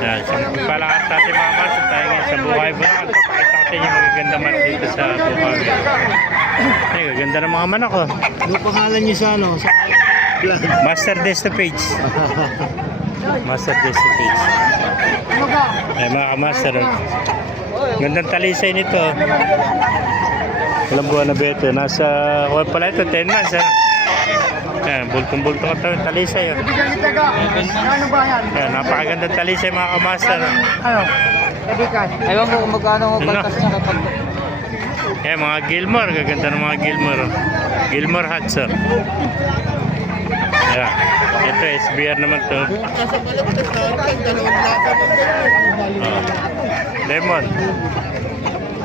Yan, so palakas sa ating mga master tayo ngayon sa Buhay Bulacan. Papakita ko sa inyo magaganda man dito sa Buhay. Ay, gaganda ng mga manok oh. Ano pangalan niyo sa ano? Sa vlog? Master Desto Page. Master Desto Page. Ay, mga kamaster oh. Gandang talisay nito oh. Ilang buwan na ba ito? Nasa, well pala ito, 10 months ah. Ayan, bultong-bulto ka ito, talisay oh. Ano ba yan? Ayan, napakagandang talisay mga kamaster oh. Ano? Kadikan. Ayaw mo kung magkano Ano? magkaltas niya kapag... Eh, mga Gilmore, gaganda ng mga Gilmore oh. Gilmore hats oh. Ayan, ito SBR naman to. Oh. Lemon.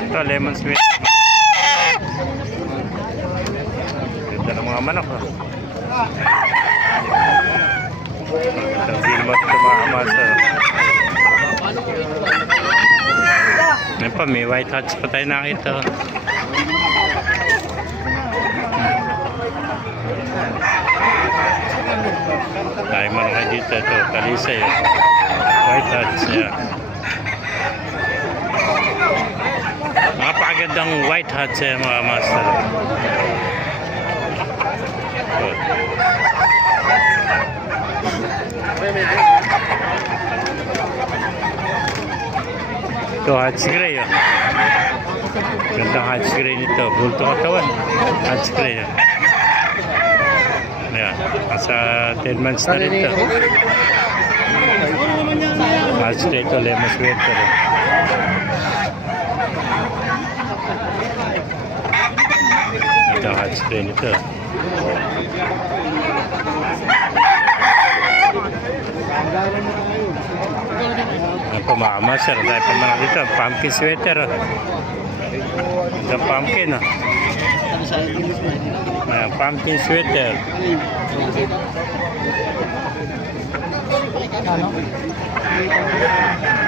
Ito, lemon sweet. Ganda ng mga manok oh. Ang Gilmore ito mga kamaster. Ngayon pa, may white hats pa tayo nakita. Tayo man kayo dito. Ito, talisay. White hats. Yeah. Napakagandang white hats mga master. Good. Ito, hats gray oh. Gandang hats gray nito. Bulto katawan. Hats gray oh. Ayan. Nasa 10 months na rin ito. Hats gray ito. Lemon sweater oh. Ito, hats gray nito. Ang pumakamasar dahil pamanak dito pumpkin sweater oh. Ito pumpkin oh. Ayan, pumpkin sweater.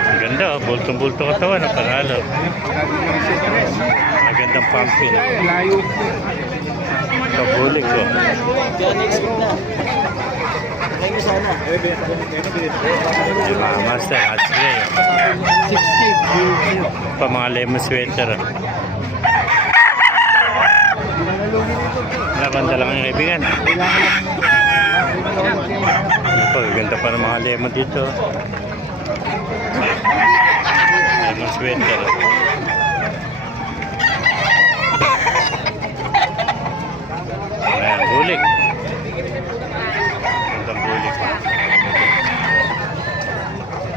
Ang ganda oh, bultong-bulto katawan oh, panalo. Magandang pumpkin oh. Ito bulik oh. Yung mga master, hats gray. 60. Pa mga lemon sweater. Nakanda lang yung kaibigan. Ito, ganda pa ng mga lemon dito. Lemon sweater.